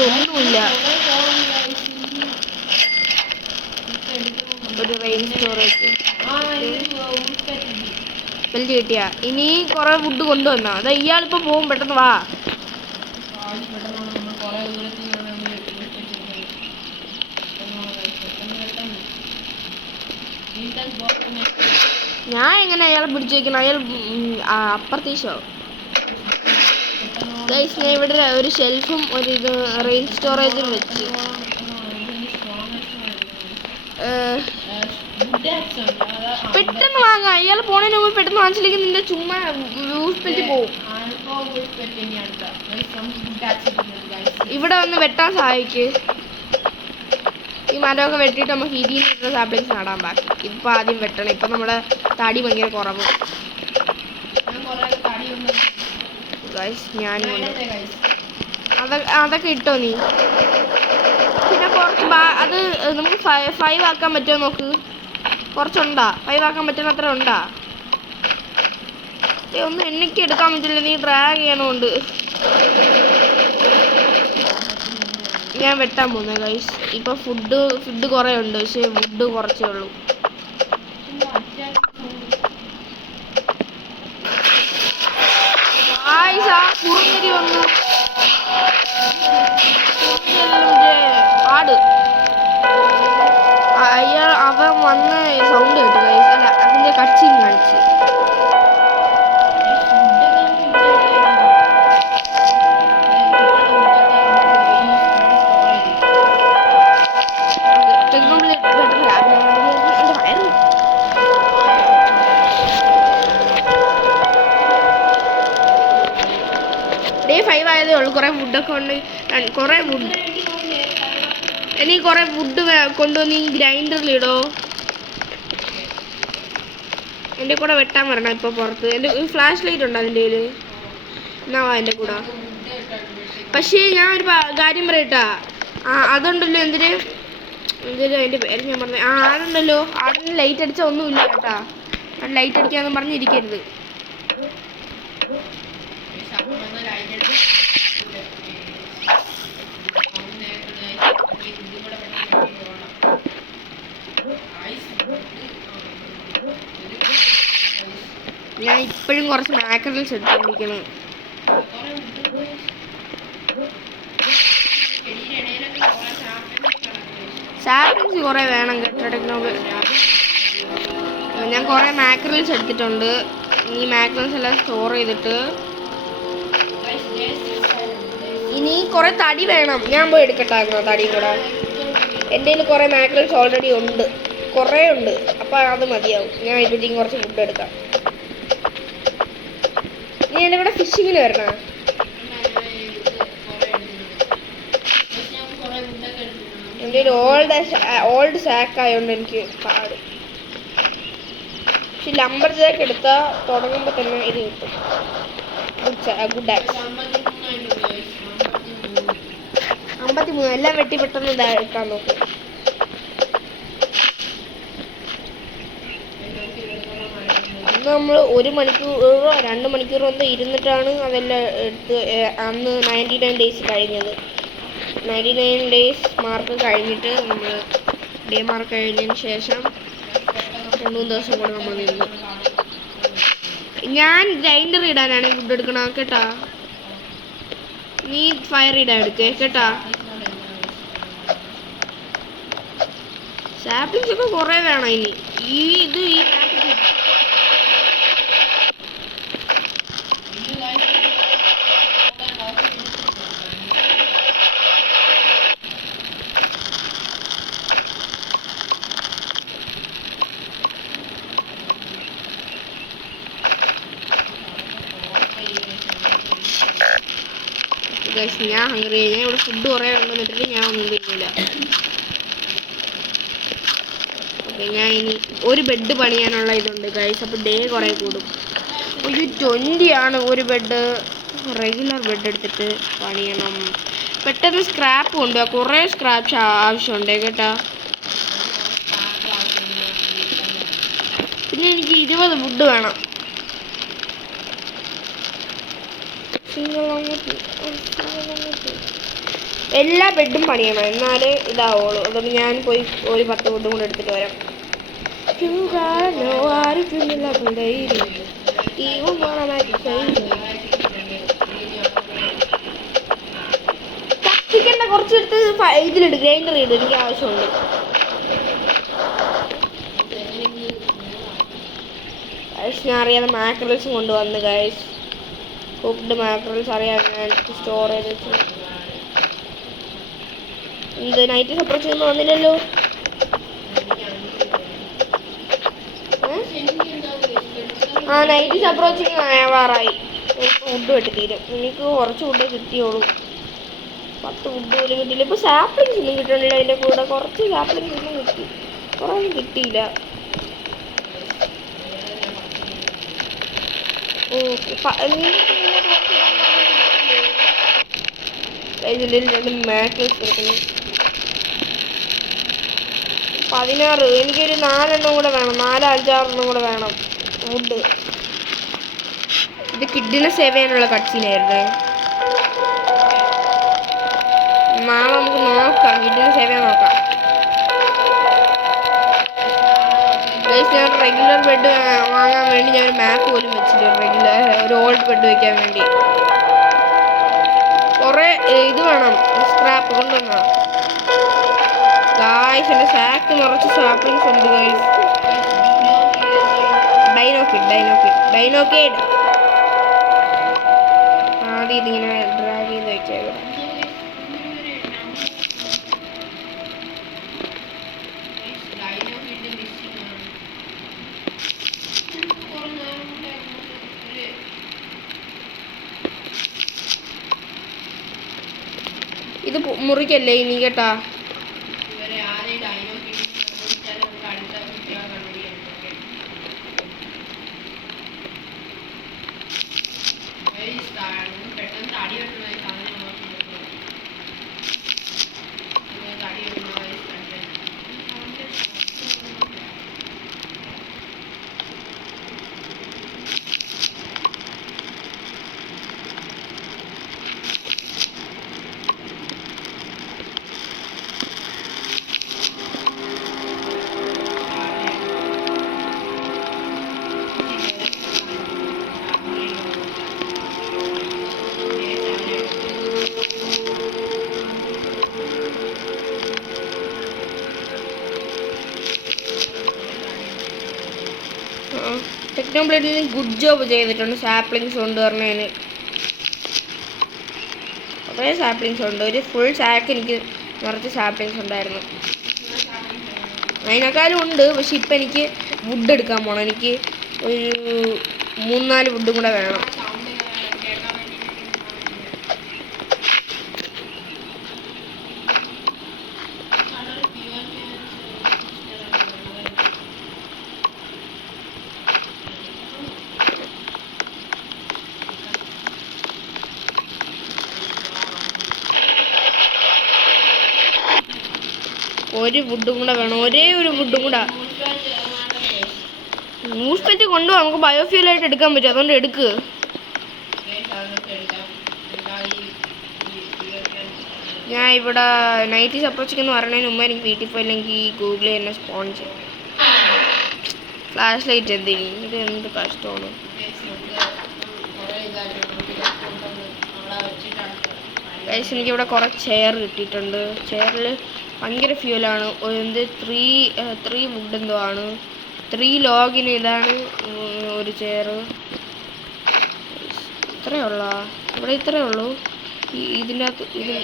ഒന്നുമില്ല. ഒരു റെയിൻ സ്റ്റോറേജ് ബെൽറ്റ് കിട്ടിയ. ഇനി കുറെ വുഡ് കൊണ്ടുവന്നാ. അതാ ഇയാളിപ്പോ പോകും, പെട്ടെന്ന് വാ. ഞാൻ എങ്ങനെ അയാളെ പിടിച്ചു വയ്ക്കണം? അയാൾ അപ്രത്യക്ഷോ. ഗൈസ് ഞാൻ ഇവിടെ ഒരു ഷെൽഫും ഒരു ഇത് റെയിൻ സ്റ്റോറേജും വെച്ച്. പെട്ടെന്ന് വാങ്ങാം. അയാൾ പോണതിന് മുമ്പ് പെട്ടെന്ന് വാങ്ങിച്ചില്ലെങ്കിൽ നിന്റെ ചുമ്മാ യൂസ് പെറ്റി പോവും. ഇവിടെ വന്ന് വെട്ടാൻ സഹായിക്ക്. ഈ മരമൊക്കെ വെട്ടിയിട്ട് നമുക്ക് ഇതിനുള്ള സാപ്ലിങ്സ് നടാൻ ബാക്കി. ഇപ്പം ആദ്യം വെട്ടണം. ഇപ്പം നമ്മുടെ തടി ഭയങ്കര കുറവ്. ഞാനും അതൊക്കെ ഇട്ടോ നീ. പിന്നെ കുറച്ച് അത് നമുക്ക് 5 ആക്കാൻ പറ്റുമോ നോക്ക്. കുറച്ചുണ്ടാ? 5 ആക്കാൻ പറ്റുന്ന അത്ര ഉണ്ടാ? ഒന്നും എനിക്ക് എടുക്കാൻ പറ്റില്ല, നീ ഡ്രാഗ് ചെയ്യണോണ്ട്. ഞാൻ വെട്ടാൻ പോകുന്നത് ഗൈസ്. ഇപ്പൊ ഫുഡ് കുറെ ഉണ്ട്, പക്ഷെ വുഡ് കുറച്ചേ ഉള്ളൂ. കുറുങ്ങരി വന്നു. ആട് അവൻ വന്ന് സൗണ്ട് കേട്ടു ഗൈസ്. അല്ല, അതിന്റെ കച്ചിയും കാണിച്ച്. Day 5 ആയതേ ഉള്ളൂ. കുറേ വുഡൊക്കെ ഉണ്ട്. കുറേ വുഡ് എനിക്ക് കുറേ വുഡ് കൊണ്ടുവന്ന് ഈ ഗ്രൈൻഡറിലിടോ. എൻ്റെ കൂടെ വെട്ടാൻ വരണം ഇപ്പോൾ പുറത്ത്. എൻ്റെ ഫ്ലാഷ് ലൈറ്റ് ഉണ്ടോ അതിൻ്റെ കയ്യിൽ? എന്നാ വാ എൻ്റെ കൂടെ. പക്ഷേ ഞാൻ ഒരു കാര്യം പറയട്ടാ. അതുണ്ടല്ലോ എന്തിന് അതിൻ്റെ പേര് ഞാൻ പറഞ്ഞു. ആടുണ്ടല്ലോ, ആടിന് ലൈറ്റ് അടിച്ചാൽ ഒന്നുമില്ല കേട്ടാ. ലൈറ്റ് അടിക്കാന്ന് പറഞ്ഞിരിക്കരുത്. ഞാൻ ഇപ്പോഴും കുറച്ച് മാക്രൽസ് എടുത്തോണ്ടിരിക്കണം. സാപ്ലിങ്സ് കുറേ വേണം കേട്ടോ ടെക്നോബ്ലേഡ്. ഞാൻ കുറേ മാക്രൽസ് എടുത്തിട്ടുണ്ട്. ഈ മാക്രൽസ് എല്ലാം സ്റ്റോർ ചെയ്തിട്ട് ഇനി കുറേ തടി വേണം. ഞാൻ പോയി എടുക്കട്ടായിരുന്നോ തടിയും കൂടെ? എൻ്റെ കയ്യിൽ കുറേ മാക്രൽസ് ഓൾറെഡി ഉണ്ട്, കുറേ ഉണ്ട്. അപ്പോൾ അത് മതിയാവും. ഞാൻ ഇപ്പോഴത്തേക്കും കുറച്ച് ഫുഡ് എടുക്കാം. നീ എൻ്റെ കൂടെ ഫിഷിങ്ങിന് വരണോ? എൻ്റെ ഒരു ഓൾഡ് സാക്ക് ആയതുകൊണ്ട് എനിക്ക് പാട്. പക്ഷെ ലംബർ ജാക്ക് എടുത്താൽ തുടങ്ങുമ്പോൾ തന്നെ ഇത് കിട്ടും. Good axe 53. എല്ലാം വെട്ടി പെട്ടെന്ന് എടുക്കാൻ നോക്കും. അന്ന് നമ്മൾ 1 മണിക്കൂറോ 2 മണിക്കൂറോ എന്തോ ഇരുന്നിട്ടാണ് അതെല്ലാം എടുത്ത് അന്ന് 99 ഡേയ്സ് കഴിഞ്ഞത്. 99 ഡേയ്സ് മാർക്ക് കഴിഞ്ഞിട്ട് നമ്മൾ ഡേ മാർക്ക് കഴിഞ്ഞതിന് ശേഷം 2-3 ദിവസം കൂടെ നമ്മൾ നിന്നു. ഞാൻ ഗ്രൈൻഡർ ഇടാനാണ് ഫുഡ് എടുക്കണം കേട്ടാ. നീ ഫയർ ഇടാൻ എടുക്കേ കേട്ടാ. സാപ്ലിങ്സ് ഒക്കെ കുറേ വേണം ഇനി. ഈ ഞാൻ ഹംഗ്രി. ഞാൻ ഇവിടെ ഫുഡ് കുറേ ഉണ്ടെന്നിട്ട് ഞാൻ ഒന്നും തിന്നില്ല. ഓക്കെ, ഞാൻ ഇനി ഒരു ബെഡ് പണിയാനുള്ള ഇതുണ്ട് ഗൈസ്. അപ്പോൾ ഡേ കുറേ കൂടും. ഒരു 20 ആണ് ഒരു ബെഡ്. റെഗുലർ ബെഡ് എടുത്തിട്ട് പണിയണം. പെട്ടെന്ന് സ്ക്രാപ്പ് കൊണ്ടുപോകാം. കുറേ സ്ക്രാപ്പ് ആവശ്യമുണ്ട് കേട്ടോ. പിന്നെ എനിക്ക് 20 വുഡ് വേണം. എല്ലാ ബെഡും പണിയണം, എന്നാലേ ഇതാവുള്ളൂ. അതുകൊണ്ട് ഞാൻ പോയി ഒരു 10 വുഡും കൂടെ എടുത്തിട്ട് വരാം. കത്തിക്കണ്ട, കുറച്ചെടുത്ത് ഇതിലിട്, ഗ്രൈൻഡർ ഇട്. എനിക്ക് ആവശ്യമുണ്ട്. ഞാൻ അറിയാതെ മാക്രൽസും കൊണ്ടുവന്ന് ഗൈസ്. കുക്ക്ഡ് മാക്രൽസ് അറിയാൻ ഞാൻ സ്റ്റോർ ചെയ്ത് വെച്ചു. എന്ത് നൈറ്റ് അപ്രോച്ച് ഒന്നും വന്നില്ലല്ലോ. Night approaching ആവാറായി. ഫുഡ് വെട്ടി തീരും. എനിക്ക് കുറച്ച് ഫുഡേ കിട്ടിയോളൂ. 10 ഫുഡ് പോലും കിട്ടിയില്ല. ഇപ്പോൾ സാപ്ലിങ്സ് ഒന്നും കിട്ടണില്ല. അതിൻ്റെ കൂടെ കുറച്ച് സാപ്ലിങ്സ് ഒന്നും കിട്ടി, കുറേ ഒന്നും കിട്ടിയില്ല. ഇതിൻ്റെ 2 മാക്രൽസ് കിട്ടുന്നു. 16. എനിക്കൊരു 4 എണ്ണം കൂടെ വേണം. 4-5-6 എണ്ണം കൂടെ വേണം വുഡ്. ഇത് കിഡിനെ സേവ് ചെയ്യാനുള്ള കട്ട്സീനായിരുന്നേ. നാളെ നമുക്ക് നോക്കാം, കിഡിനെ സേവ് ചെയ്യാൻ നോക്കാം. ഞാൻ റെഗുലർ ബെഡ് വാങ്ങാൻ വേണ്ടി ഞാൻ ഒരു മാപ്പ് പോലും വെച്ചില്ല. റെഗുലർ ഒരു ഓൾഡ് ബെഡ് വയ്ക്കാൻ വേണ്ടി കുറേ ഇത് വേണം. സ്ക്രാപ്പ് കൊണ്ടുവന്നാ ഗായ്സ്. എൻ്റെ സാക്ക് നിറച്ച് സാപ്ലിങ്സ് ഉണ്ട് ഗായ്സ്. ഡൈനോക്കേഡ് ആദ്യം ഇതിങ്ങനെ ഡ്രാഗ് ചെയ്ത് വെച്ചേക്കാം. ഇത് മുറിക്കല്ലേ ഇനി കേട്ടാ. ടെക്നോബ്ലേഡിൽ ഗുഡ് ജോബ് ചെയ്തിട്ടുണ്ട് സാപ്ലിങ്സ് കൊണ്ടുവരണതിന്. കുറേ സാപ്ലിങ്സ് ഉണ്ട്. ഒരു ഫുൾ സാക്ക് എനിക്ക് നിറച്ച് സാപ്ലിങ്സ് ഉണ്ടായിരുന്നു. അതിനേക്കാളും ഉണ്ട്. പക്ഷെ ഇപ്പം എനിക്ക് വുഡ് എടുക്കാൻ പോകണം. എനിക്ക് ഒരു 3-4 വുഡും കൂടെ വേണം. ഒരു വുഡും കൂടെ വേണം. ഒരേ ഒരു വുഡും കൂടെ. മൂസ്പെറ്റ് കൊണ്ടുപോകാം, നമുക്ക് ബയോഫ്യൂലായിട്ട് എടുക്കാൻ പറ്റും, അതുകൊണ്ട് എടുക്ക്. ഞാൻ ഇവിടെ 90s അപ്രോച്ചിക്കെന്ന് പറയുന്നതിന് മുമ്പ് എനിക്ക് വീട്ടിൽ പോയില്ലെങ്കിൽ ഗൂഗിളിൽ എന്നെ സ്പോൺ ചെയ്യും. ഫ്ലാഷ് ലൈറ്റ് എന്തിനി, ഇത് എന്ത് കഷ്ടമാണ്. ഗൈസ് എനിക്കിവിടെ കുറേ ചെയർ കിട്ടിയിട്ടുണ്ട്. ചെയറിൽ ഭയങ്കര ഫ്യൂലാണ്. എന്ത് 3 വുഡ് എന്തോ ആണ്. 3 ലോഗിന് ഇതാണ് ഒരു ചെയർ. ഇത്രയേ ഉള്ളൂ ഇവിടെ, ഇത്രയേ ഉള്ളൂ. ഇതിൻ്റെ അകത്ത് ഇത്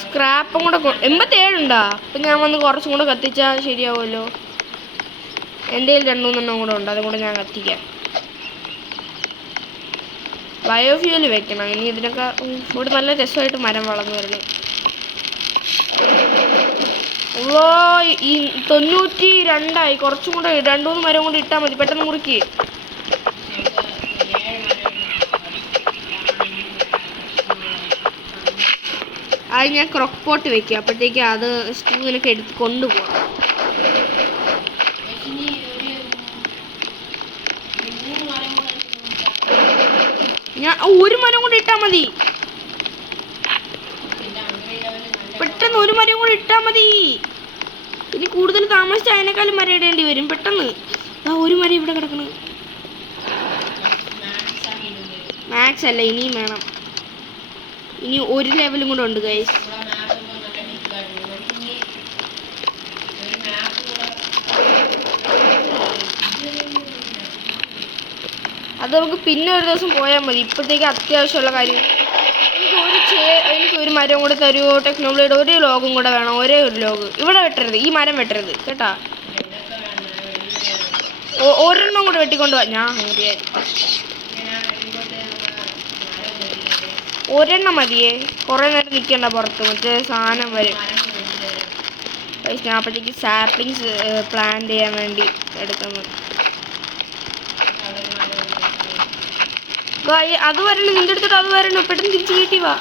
സ്ക്രാപ്പും കൂടെ 87 ഉണ്ടാ. അപ്പം ഞാൻ വന്ന് കുറച്ചും കൂടെ കത്തിച്ചാൽ ശരിയാവുമല്ലോ. എൻ്റെ കയ്യിൽ 2-3 കൂടെ ഉണ്ട്, അതും കൂടെ ഞാൻ കത്തിക്കാം. ബയോഫ്യൂല് വെക്കണം ഇനി. ഇതിനൊക്കെ ഇവിടെ നല്ല രസമായിട്ട് മരം വളർന്നു വരണം. ഓ ഈ 92 കുറച്ചും കൂടെ 2-3 മരം കൂടി ഇട്ടാൽ മതി. പെട്ടെന്ന് മുറിക്ക്. അത് ഞാൻ ക്രോക്ക് പോട്ട് വെക്കുക, അപ്പോഴത്തേക്ക് അത് സ്റ്റൂവിനൊക്കെ എടുത്ത് കൊണ്ടുപോകാം. ഞാൻ 1 മരം കൂടി ഇട്ടാൽ മതി. പെട്ടെന്ന് 1 മരം കൂടി ഇട്ടാൽ മതി. ഇനി കൂടുതൽ താമസിച്ച് അതിനേക്കാളും മരം ഇടേണ്ടി വരും. പെട്ടെന്ന് 1 മരം ഇവിടെ കിടക്കണം. മാക്സ് അല്ല, ഇനിയും വേണം. ഇനി 1 ലെവലും കൂടെ ഉണ്ട് ഗൈസ്. അത് നമുക്ക് പിന്നെ ഒരു ദിവസം പോയാൽ മതി. ഇപ്പോഴത്തേക്ക് അത്യാവശ്യമുള്ള കാര്യം എനിക്ക് 1 മരം കൂടെ തരുമോ ടെക്നോളജിയുടെ? 1 ലോഗും കൂടെ വേണം. ഒരേ 1 ലോഗ്. ഇവിടെ വെട്ടരുത്, ഈ മരം വെട്ടരുത് കേട്ടാ. ഒരെണ്ണം കൂടെ വെട്ടിക്കൊണ്ട് പോവാ. ഞാൻ ഒരെണ്ണം മതിയേ, കുറേ നേരം നിൽക്കണ്ട പുറത്ത്, മറ്റേ സാധനം വരും. ഞാൻ അപ്പോഴത്തേക്ക് സാപ്ലിങ്സ് പ്ലാന്റ് ചെയ്യാൻ വേണ്ടി എടുക്കുന്നു. അത് വരണം, നിന്റെ അടുത്തിട്ട് അത് വരണം. പെട്ടെന്ന് തിരിച്ച് വീട്ടിൽ വാ.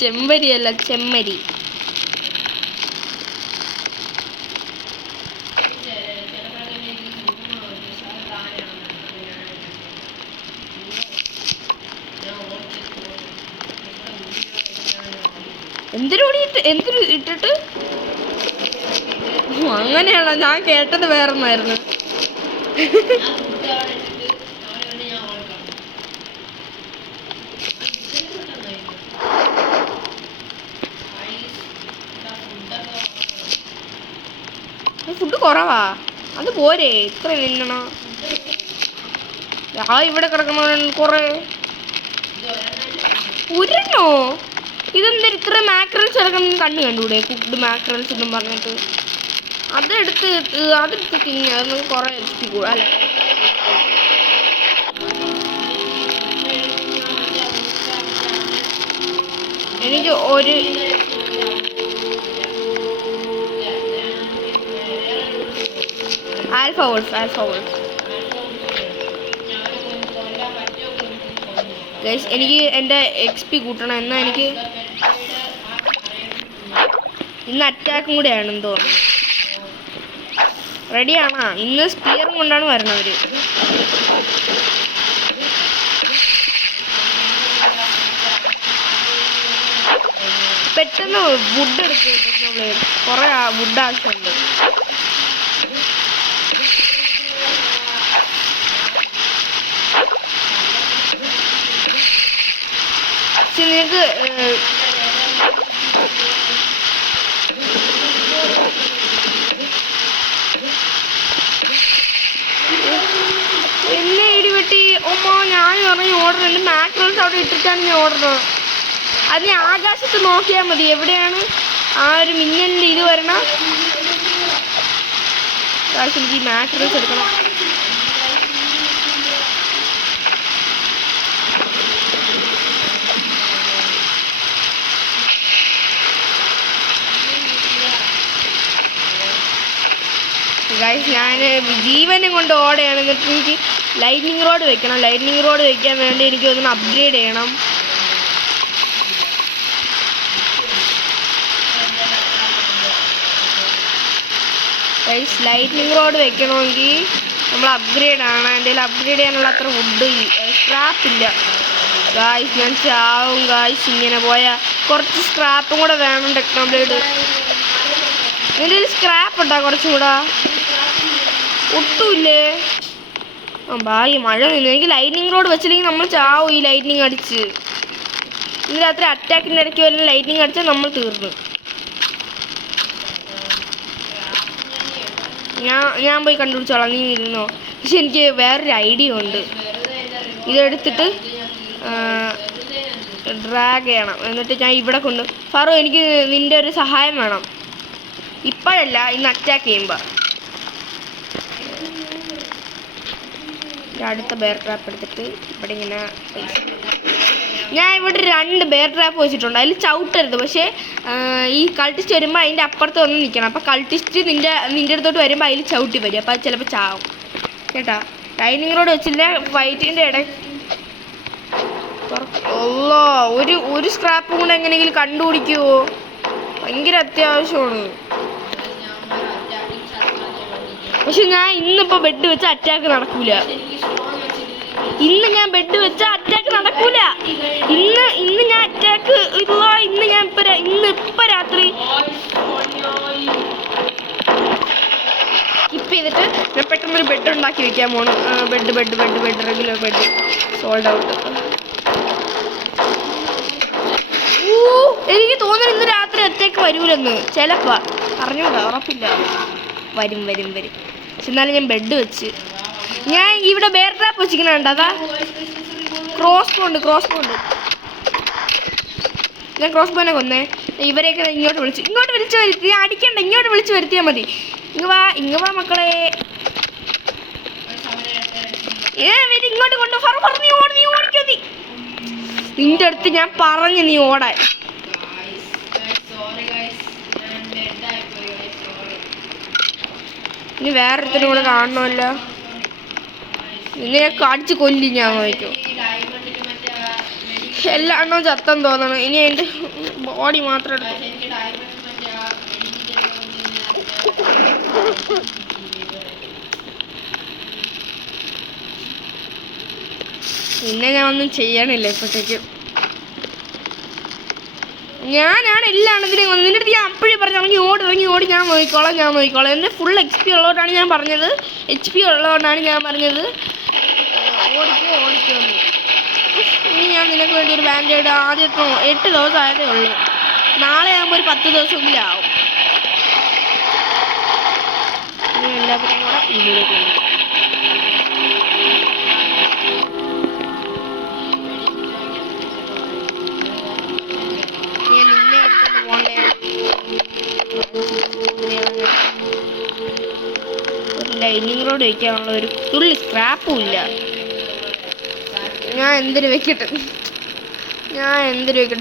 ചെമ്പരിയല്ല, ചെമ്മരി. എന്തിനു ഇട്ടിട്ട് അങ്ങനെയാണോ? ഞാൻ കേട്ടത് വേറൊന്നായിരുന്നു. ഫുഡ് കുറവാ, അത് പോരെ? ഇത്ര തിന്നണോ? ഇവിടെ കിടക്കണ കുറെ. ഒരെണ്ണോ? ഇതെന്താ ഇത്ര മാക്രൽസ് കിടക്കണം? കണ്ണു കണ്ടൂടെ? കുക്ക്ഡ് മാക്രൽസ് എന്നും പറഞ്ഞിട്ട് അതെടുത്ത് തിന്നെ. അതൊന്നും കുറെ HP കൂടാ അല്ലേ? എനിക്ക് ഒരു ആൽഫ വോൾഫ് ഗൈസ്, എനിക്ക് എൻ്റെ XP കൂട്ടണം. എന്നാൽ എനിക്ക് ഇന്ന് അറ്റാക്കും കൂടെയാണെന്ന് തോന്നുന്നു. റെഡിയാണോ? ഇന്ന് സ്പിയറും കൊണ്ടാണ് വരണവർ. പെട്ടെന്ന് വുഡ് എടുക്കുക, കുറേ വുഡ് ആവശ്യമുണ്ട്. പക്ഷെ നിങ്ങൾക്ക് എന്നെ ഇടിവെട്ടി. ഞാൻ പറഞ്ഞ ഓർഡർ ഉണ്ട്. മാക്രോൾസ് അവിടെ ഇട്ടിട്ടാണ് ഞാൻ ഓർഡർ. അത് ഞാൻ ആകാശത്ത് നോക്കിയാൽ മതി എവിടെയാണ് ആ ഒരു മിന്നലിൻ്റെ ഇത് വരണം. എനിക്ക് മാക്രോൾസ് എടുക്കണം. ഗൈസ് ഞാൻ ജീവനും കൊണ്ട് ഓടെയാണ്. എന്നിട്ട് എനിക്ക് ലൈറ്റ്നിങ് റോഡ് വെക്കണം. ലൈറ്റ്നിങ് റോഡ് വെക്കാൻ വേണ്ടി എനിക്ക് ഒന്ന് അപ്ഗ്രേഡ് ചെയ്യണം. ഗൈസ് ലൈറ്റ്നിങ് റോഡ് വെക്കണമെങ്കിൽ നമ്മൾ അപ്ഗ്രേഡാണ്. എൻ്റെ കയ്യിൽ അപ്ഗ്രേഡ് ചെയ്യാനുള്ള അത്ര വുഡ് സ്ക്രാപ്പില്ല ഗായ്സ്. ഞാൻ ചാവും ഗായ്സ് ഇങ്ങനെ പോയാൽ. കുറച്ച് സ്ക്രാപ്പും കൂടെ വേണം ടെക്നോബ്ലേഡ്. എൻ്റെ കയ്യിൽ സ്ക്രാപ്പ് ഉണ്ടോ കുറച്ചും കൂടെ? ഒട്ടുമില്ലേ? ഭാഗ്യം മഴ നിന്ന്. എനിക്ക് ലൈറ്റ്നിങ് റോഡ് വെച്ചില്ലെങ്കിൽ നമ്മൾ ചാവും ഈ ലൈറ്റ്നിങ് അടിച്ച്. ഇന്ന് രാത്രി അറ്റാക്കിൻ്റെ ഇടയ്ക്ക് വല്ല ലൈറ്റ്നിങ് അടിച്ചാൽ നമ്മൾ തീർന്നു. ഞാൻ പോയി കണ്ടുപിടിച്ചോളാം, നീ ഇരുന്നോ. പക്ഷെ എനിക്ക് വേറൊരു ഐഡിയ ഉണ്ട്. ഇതെടുത്തിട്ട് ഡ്രാഗ് ചെയ്യണം. എന്നിട്ട് ഞാൻ ഇവിടെ കൊണ്ട് ഫറോ എനിക്ക് നിൻ്റെ ഒരു സഹായം വേണം. ഇപ്പോഴല്ല, ഇന്ന് അറ്റാക്ക് ചെയ്യുമ്പോൾ. അടുത്ത ബെയർ ട്രാപ്പ് എടുത്തിട്ട് ഇവിടെ ഇങ്ങനെ ഞാൻ ഇവിടെ 2 ബെയർ ട്രാപ്പ് വെച്ചിട്ടുണ്ട്. അതിൽ ചവിട്ടരുത്. പക്ഷേ ഈ കൾട്ടിസ്റ്റ് വരുമ്പോൾ അതിൻ്റെ അപ്പുറത്ത് വന്ന് നിൽക്കണം. അപ്പോൾ കൾട്ടിസ്റ്റ് നിൻ്റെ അടുത്തോട്ട് വരുമ്പോൾ അതിൽ ചവിട്ടി വരും. അപ്പോൾ അത് ചിലപ്പോൾ ചാവും കേട്ടോ. ലൈനിങ് റോഡ് വെച്ചില്ല ഫൈറ്റിൻ്റെ ഇടയിൽ. ഒരു സ്ക്രാപ്പും കൂടെ എങ്ങനെയെങ്കിലും കണ്ടുപിടിക്കുമോ? ഭയങ്കര അത്യാവശ്യമാണ്. പക്ഷെ ഞാൻ ഇന്നിപ്പോൾ ബെഡ് വെച്ച അറ്റാക്ക് നടക്കൂല. ഇന്ന് ഞാൻ ബെഡ് വെച്ച അറ്റാക്ക് നടക്കൂല. ഇന്ന് ഞാൻ അറ്റാക്ക് ഇല്ല. ഇന്നിപ്പോൾ രാത്രി സ്കിപ്പ് ചെയ്തിട്ട് ഞാൻ പെട്ടെന്നൊരു ബെഡ് ഉണ്ടാക്കി വെക്കാൻ പോണു. Bed regular bed sold out. എനിക്ക് തോന്നുന്നു ഇന്ന് രാത്രി അറ്റാക്ക് വരൂലെന്ന്. ചിലപ്പോൾ അറിഞ്ഞൂടാ, ഉറപ്പില്ല. വരും. പക്ഷെ എന്നാലും ഞാൻ ബെഡ് വെച്ച് ഞാൻ ഇവിടെ ബെയർ ട്രാപ്പ് വെച്ചിരിക്കണുണ്ട്. അതാ ക്രോസ് പോണ്ട്. ഞാൻ ക്രോസ് പോയിനെ കൊന്നേ. ഇവരെയൊക്കെ ഇങ്ങോട്ട് വിളിച്ചു വരുത്തി. അടിക്കണ്ട, ഇങ്ങോട്ട് വിളിച്ചു വരുത്തിയാൽ മതി. ഇങ്ങ് വാ മക്കളെ. ഇങ്ങോട്ട് കൊണ്ട് നീ ഓടിക്കോ. നിന്റെ അടുത്ത് ഞാൻ പറഞ്ഞു നീ ഓടാൻ. ഇനി വേറൊരുത്തരും കൂടെ കാണണമല്ലോ. നിന്നെ കാണിച്ച് കൊല്ലി ഞാൻ നോക്കും. എല്ലാ എണ്ണവും ചത്തം തോന്നണം. ഇനി എൻ്റെ ബോഡി മാത്രം എടുക്കും. പിന്നെ ഞാൻ ഒന്നും ചെയ്യണില്ല ഇപ്പോഴത്തേക്കും. ഞാനാണ് എല്ലാ എണ്ണത്തിനെയും കൊന്നത്. നിൻ്റെ അടുത്ത് ഞാൻ അപ്പോഴേ പറഞ്ഞു ഇറങ്ങി ഓടി ഞാൻ നോക്കിക്കോളാം. എൻ്റെ ഫുൾ HP ഉള്ളതുകൊണ്ടാണ് ഞാൻ പറഞ്ഞത്. HP ഉള്ളതുകൊണ്ടാണ് ഞാൻ പറഞ്ഞത് ഓടിക്കോ. ഇനി ഞാൻ നിനക്ക് വേണ്ടി ഒരു ബാൻഡേഡ് ആദ്യത്തെ 8 ദിവസം ആയതേ ഉള്ളൂ. നാളെ ആകുമ്പോൾ ഒരു 10 ദിവസമെങ്കിലും ആവും. ഇനി എല്ലാവരും കൂടെ ഇതിലേക്ക് വരും. ഞാൻ നിന്നെ എടുത്തോണ്ട് പോണ്ടേ. ഒരു ലൈനിങ് റോഡ് വയ്ക്കാനുള്ള ഒരു തുള്ളി സ്ക്രാപ്പും ഇല്ല. ഞാൻ എന്തിനു വെക്കട്ടെ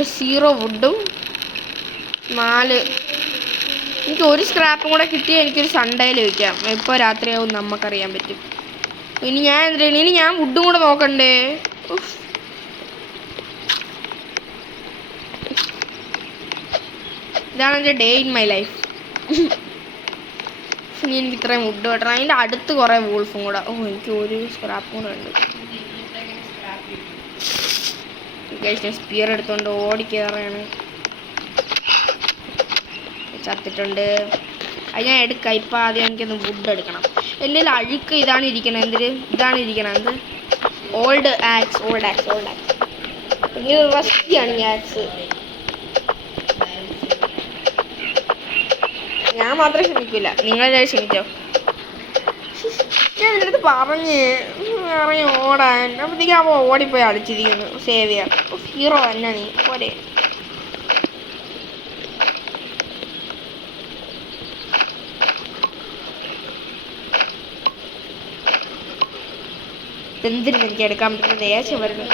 0 വുഡും 4. എനിക്ക് ഒരു സ്ക്രാപ്പും കൂടെ കിട്ടിയാൽ എനിക്കൊരു സൺഡേയിൽ വയ്ക്കാം. ഇപ്പോൾ രാത്രിയാവും നമുക്കറിയാൻ പറ്റും. ഇനി ഞാൻ വുഡും കൂടെ നോക്കണ്ടേ. ഇതാണ് എൻ്റെ ഡേ ഇൻ മൈ ലൈഫ്. ഇനി എനിക്ക് ഇത്രയും വുഡ് വെട്ടണം. അതിൻ്റെ അടുത്ത് കുറേ വൂൾഫും കൂടെ. എനിക്ക് ഒരു സ്ക്രാപ്പും കൂടെ ഉണ്ട്. ഞാൻ സ്പിയർ എടുത്തുകൊണ്ട് ഓടിക്കയറാണ്. ചത്തിട്ടുണ്ട്. അത് ഞാൻ എടുക്കാം. ഇപ്പം ആദ്യം എനിക്കൊന്ന് വുഡ് എടുക്കണം. എൻ്റെ കയ്യിൽ അഴുക്ക് ഇതാണ് ഇരിക്കണം. Old axe. പിന്നെ റസ്റ്റിയാണ് ഈ ആക്സ്. ഞാൻ മാത്രമേ ക്ഷമിക്കില്ല, നിങ്ങളെല്ലാവരും ക്ഷമിച്ചോ. ഞാൻ എൻ്റെ അടുത്ത് പറഞ്ഞ് ഓടാൻ. അപ്പോഴത്തേക്കും അവ ഓടിപ്പോയി അടിച്ചിരിക്കുന്നു. സേവ് ചെയ്യാം. ഹീറോ തന്നെ നീ പോരെ. എന്തിനും എനിക്ക് എടുക്കാൻ പറ്റുന്ന ദേഷ്യം വരുന്നു.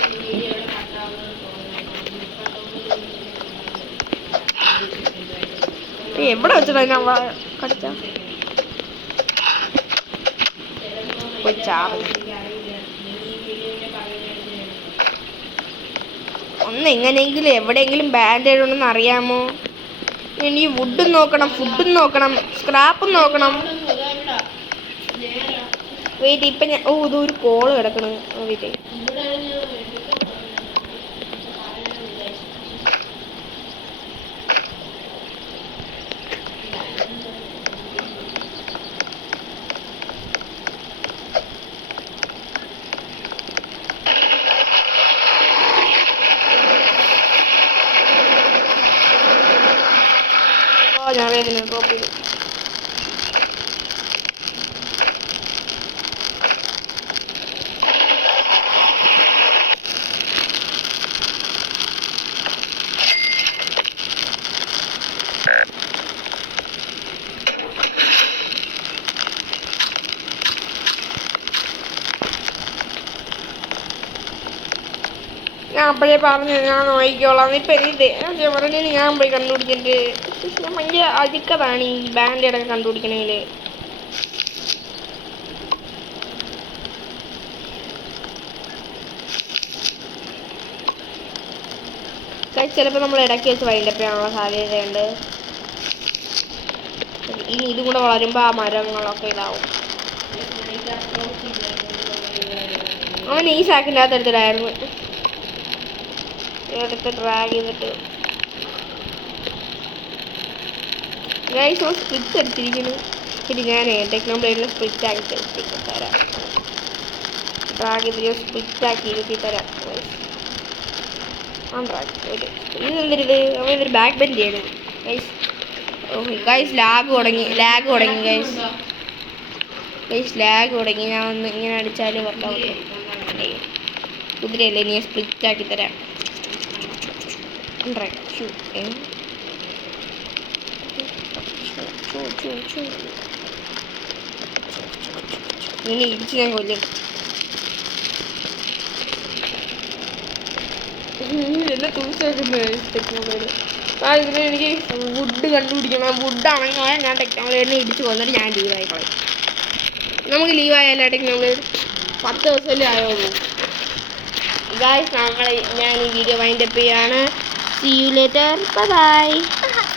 എവിടെ വെച്ചിട്ടാ ഞാൻ കടിച്ച? കൊച്ചാറ് ഒന്ന് എങ്ങനെയെങ്കിലും എവിടെയെങ്കിലും ബാൻഡേഡ് ഉണ്ടെന്ന് അറിയാമോ? എനിക്ക് വുഡും നോക്കണം, ഫുഡും നോക്കണം, സ്ക്രാപ്പും നോക്കണം. വെയിറ്റ് ഇപ്പം ഞാൻ ഇതൊരു കോള് കിടക്കണം. വെയിറ്റ് ഞാൻ വേഗം ഡ്രോപ്പ് ചെയ്തു. ഞാൻ അപ്പോഴേ പറഞ്ഞു ഞാൻ നോക്കിക്കോളാം. ഇപ്പം എനിക്ക് പറഞ്ഞ ഞാൻ പോയി കണ്ടുപിടിച്ചിട്ട് ഞാൻ ഭയങ്കര അഴുക്കതാണ് ഈ ബാൻഡേഡൊക്കെ കണ്ടുപിടിക്കണേൽ. ചിലപ്പോൾ നമ്മൾ ഇടയ്ക്ക് വെച്ച് വൈകിട്ടപ്പോഴാണുള്ള സാധ്യതയുണ്ട്. ഇനി ഇതും കൂടെ വളരുമ്പോൾ ആ മരങ്ങളൊക്കെ ഇതാവും. അവൻ ഈ സാക്കിൻ്റെ അകത്ത് എടുത്തിട്ടായിരുന്നു എടുത്ത് ഡ്രാഗ് ചെയ്തിട്ട് ഗൈസ് സ്പ്ലിറ്റ് എടുത്തിരിക്കുന്നു. ശരി ഞാൻ ടെക്നോബ്ലേഡിൽ സ്പ്ലിറ്റ് ആക്കി തരാം. ഡ്രാഗ് ചെയ്ത് സ്പ്ലിറ്റ് ആക്കി ഇരുത്തി തരാം. ഇതെന്തൊരിത് അവനൊരു ബാക്ക് ബെൻഡ് ചെയ്യണം ഗൈസ്. ഗൈസ് ലാഗ് തുടങ്ങി ഗൈസ്. ലാഗ് തുടങ്ങി. ഞാൻ ഒന്ന് ഇങ്ങനെ അടിച്ചാൽ വർക്കാവും. കുതിരയല്ലേ ഞാൻ സ്പ്ലിറ്റ് ആക്കി തരാം. ഇനി ഇടിച്ച് ഞാൻ കൊല്ലും. എന്നെ തുണിച്ചേക്കുന്നത് ടെക്നോളജി. ഇതിന് എനിക്ക് വുഡ് കണ്ടുപിടിക്കണം. വുഡാണെങ്കിൽ ഞാൻ ടെക്നോളജിനെ ഇടിച്ച് കൊന്നിട്ട് ഞാൻ ലീവായി കളയും. നമുക്ക് ലീവായല്ല ടെക്നോളജി 10 ദിവസമല്ലേ ആയുള്ളൂ. ഗായ്സ് ഞാൻ ഈ വീഡിയോ വൈൻഡപ്പ് ചെയ്യാണ്. See you later. Bye bye.